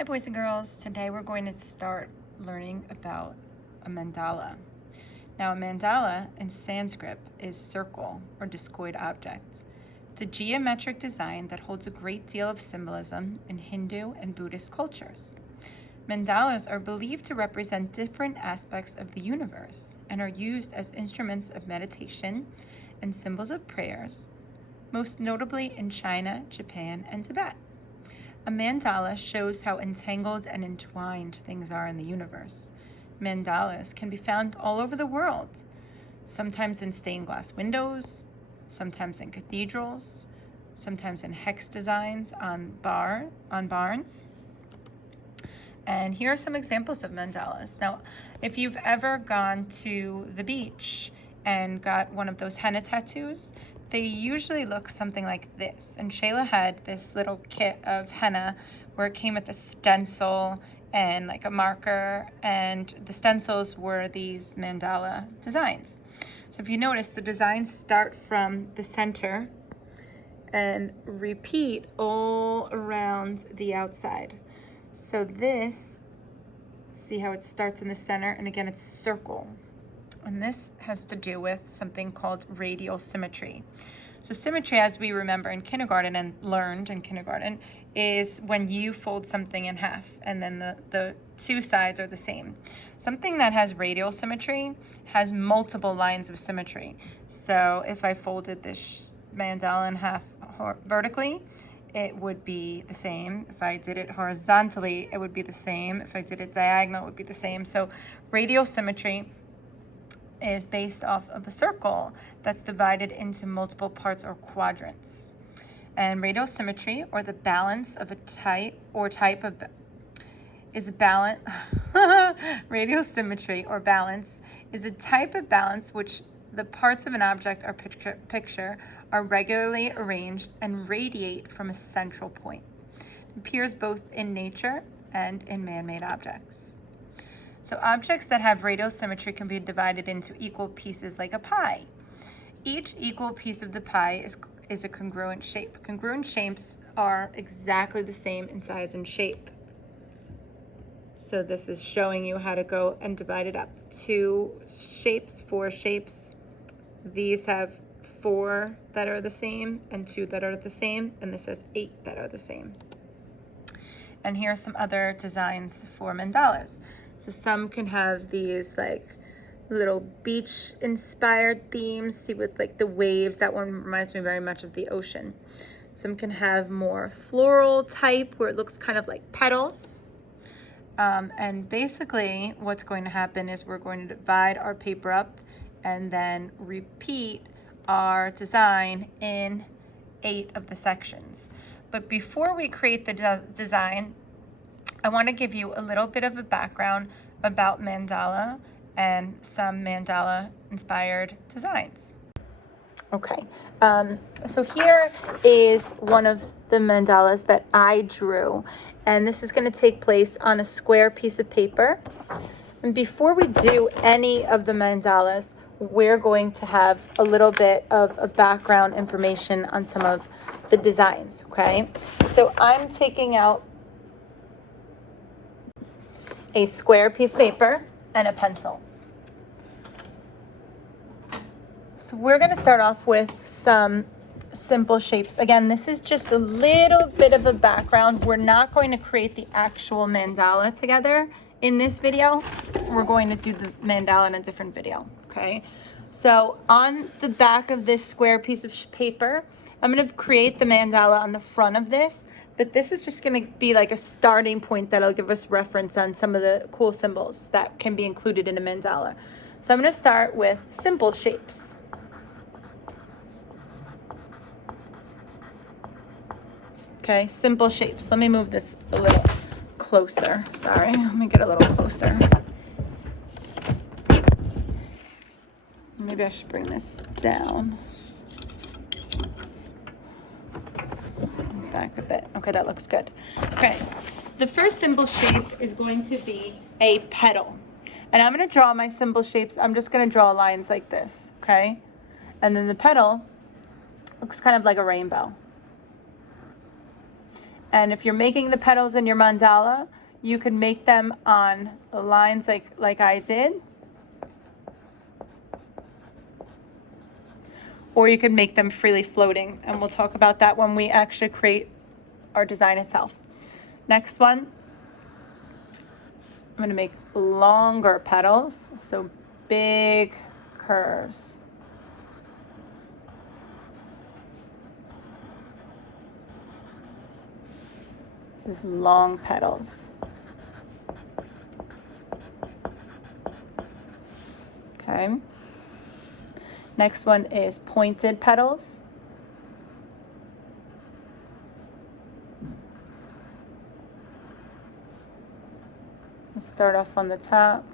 Hi boys and girls, today we're going to start learning about a mandala. Now a mandala in Sanskrit is circle or discoid object. It's a geometric design that holds a great deal of symbolism in Hindu and Buddhist cultures. Mandalas are believed to represent different aspects of the universe and are used as instruments of meditation and symbols of prayers, most notably in China, Japan, and Tibet. A mandala shows how entangled and entwined things are in the universe. Mandalas can be found all over the world, sometimes in stained glass windows, sometimes in cathedrals, sometimes in hex designs on barns. And here are some examples of mandalas. Now, if you've ever gone to the beach and got one of those henna tattoos, they usually look something like this. And Shayla had this little kit of henna where it came with a stencil and like a marker, and the stencils were these mandala designs. So if you notice, the designs start from the center and repeat all around the outside. So this, see how it starts in the center, and again it's circle. And this has to do with something called radial symmetry. So symmetry, as we remember in kindergarten and learned in kindergarten, is when you fold something in half and then the two sides are the same. Something that has radial symmetry has multiple lines of symmetry. So if I folded this mandala in half vertically, it would be the same. If I did it horizontally, it would be the same. If I did it diagonal, it would be the same. So radial symmetry is based off of a circle that's divided into multiple parts or quadrants. And radial symmetry, or the balance of a type of is a balance. Radial symmetry or balance is a type of balance which the parts of an object or picture are regularly arranged and radiate from a central point. It appears both in nature and in man-made objects. So objects that have radial symmetry can be divided into equal pieces like a pie. Each equal piece of the pie is a congruent shape. Congruent shapes are exactly the same in size and shape. So this is showing you how to go and divide it up. 2 shapes, 4 shapes. These have 4 that are the same and 2 that are the same, and this has 8 that are the same. And here are some other designs for mandalas. So some can have these like little beach inspired themes, see with like the waves. That one reminds me very much of the ocean. Some can have more floral type where it looks kind of like petals. And basically what's going to happen is we're going to divide our paper up and then repeat our design in 8 of the sections. But before we create the design, I want to give you a little bit of a background about mandala and some mandala inspired designs. Okay, so here is one of the mandalas that I drew, and this is going to take place on a square piece of paper. And before we do any of the mandalas, we're going to have a little bit of a background information on some of the designs, okay? So I'm taking out a square piece of paper and a pencil. So we're going to start off with some simple shapes. Again, this is just a little bit of a background. We're not going to create the actual mandala together in this video. We're going to do the mandala in a different video, okay? So on the back of this square piece of paper, I'm going to create the mandala on the front of this, but this is just going to be like a starting point that'll give us reference on some of the cool symbols that can be included in a mandala. So I'm going to start with simple shapes. Okay, simple shapes. Let me move this a little closer. Sorry, let me get a little closer. Maybe I should bring this down. Back a bit. Okay, that looks good. Okay, the first symbol shape is going to be a petal. And I'm going to draw my symbol shapes. I'm just going to draw lines like this, okay? And then the petal looks kind of like a rainbow. And if you're making the petals in your mandala, you can make them on lines like I did. Or you could make them freely floating. And we'll talk about that when we actually create our design itself. Next one, I'm gonna make longer petals, so big curves. This is long petals. Okay. Next one is pointed petals. We'll start off on the top.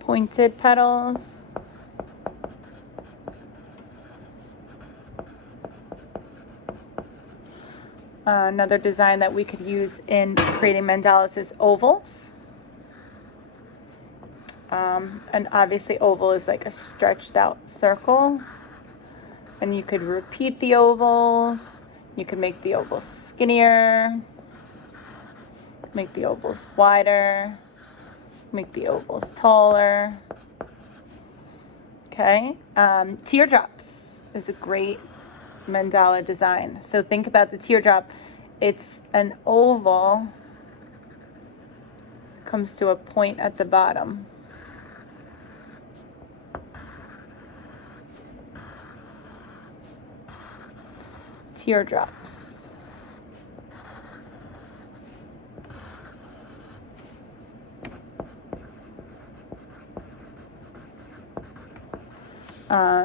Pointed petals. Another design that we could use in creating mandalas is ovals. And obviously oval is like a stretched out circle. And you could repeat the ovals. You could make the ovals skinnier. Make the ovals wider. Make the ovals taller. Okay. Teardrops is a great mandala design. So think about the teardrop. It's an oval, comes to a point at the bottom. Teardrops.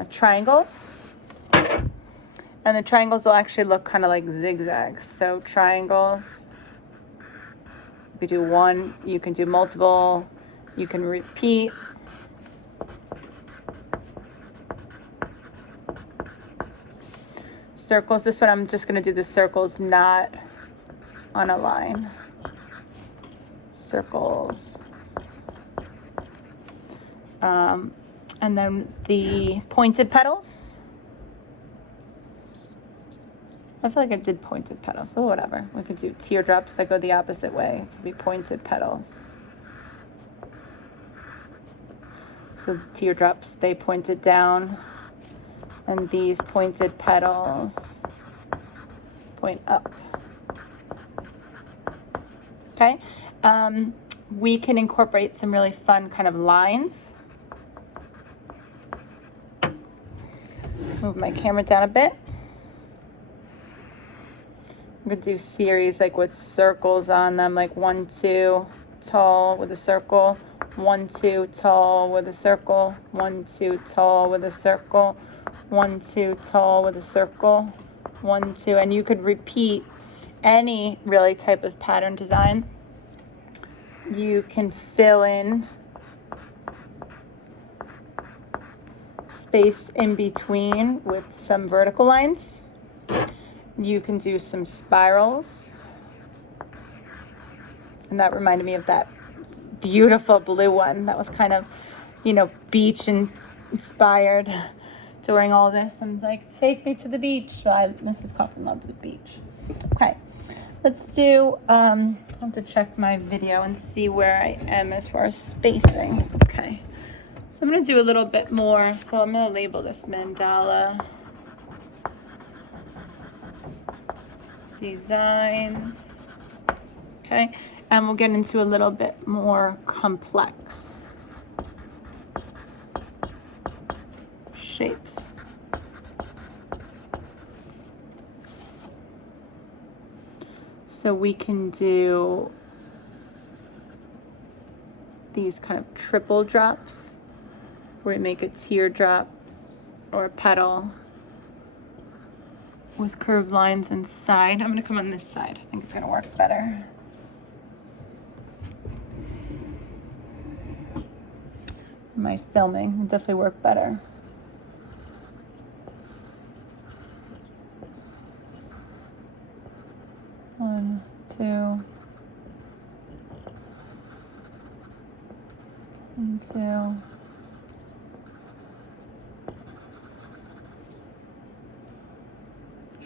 Triangles. And the triangles will actually look kind of like zigzags. So triangles, you could do one, you can do multiple, you can repeat. Circles, this one I'm just going to do the circles not on a line. Circles. And then the pointed petals. I feel like I did pointed petals, so whatever. We could do teardrops that go the opposite way to be pointed petals. So teardrops, they pointed down, and these pointed petals point up. Okay, we can incorporate some really fun kind of lines. Move my camera down a bit. I'm gonna do series like with circles on them, like 1, 2, tall with a circle, 1, 2, tall with a circle, 1, 2, tall with a circle, 1, 2, tall with a circle, 1, 2, and you could repeat any really type of pattern design. You can fill in space in between with some vertical lines. You can do some spirals. And that reminded me of that beautiful blue one that was kind of, beach and inspired during all this. I'm like, take me to the beach. Mrs. Coffin loved the beach. Okay, let's do, I have to check my video and see where I am as far as spacing. Okay, so I'm going to do a little bit more. So I'm going to label this Mandala Designs. Okay, and we'll get into a little bit more complex shapes. So we can do these kind of triple drops where we make a teardrop or a petal with curved lines inside. I'm going to come on this side. I think it's going to work better. My filming will definitely work better. 2 and 2.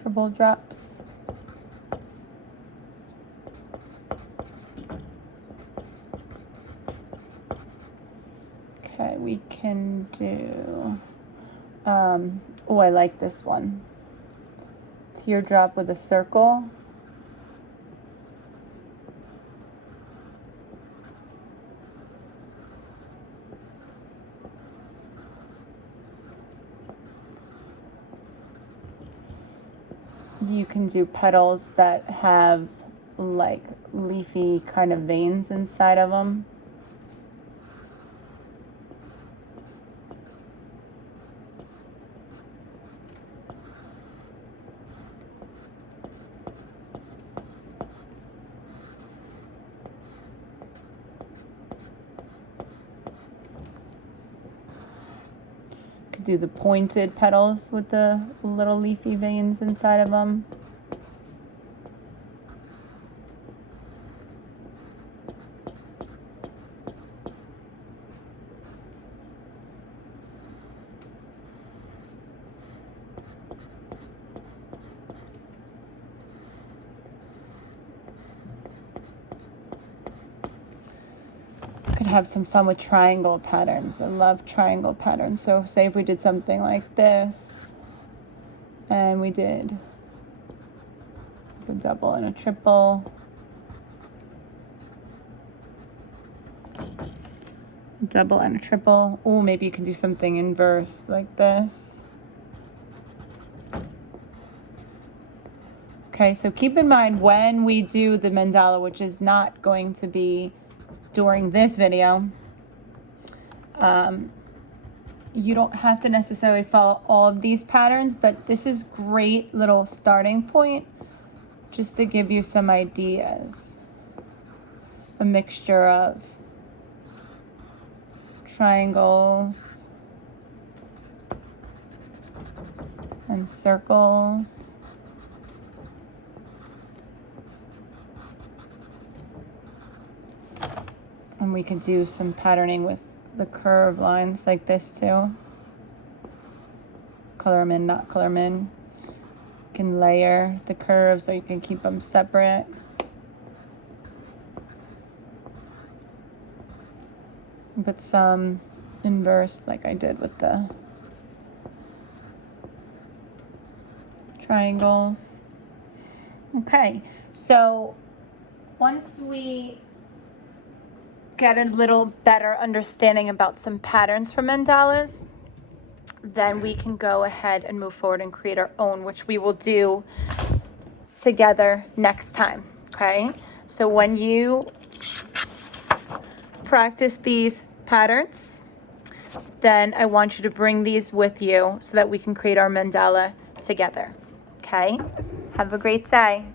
Triple drops. Okay, we can do, oh, I like this one. Teardrop with a circle. You can do petals that have like leafy kind of veins inside of them. Do the pointed petals with the little leafy veins inside of them. Could have some fun with triangle patterns. I love triangle patterns. So say if we did something like this, and we did a double and a triple, double and a triple. Oh, maybe you can do something inverse like this. Okay, so keep in mind when we do the mandala, which is not going to be during this video, you don't have to necessarily follow all of these patterns, but this is great little starting point just to give you some ideas. A mixture of triangles and circles. And we could do some patterning with the curved lines like this too. Color them in, not color them in. You can layer the curves or you can keep them separate. Put some inverse like I did with the triangles. Okay, so once we get a little better understanding about some patterns for mandalas, then we can go ahead and move forward and create our own, which we will do together next time, okay? So when you practice these patterns, then I want you to bring these with you so that we can create our mandala together, okay? Have a great day.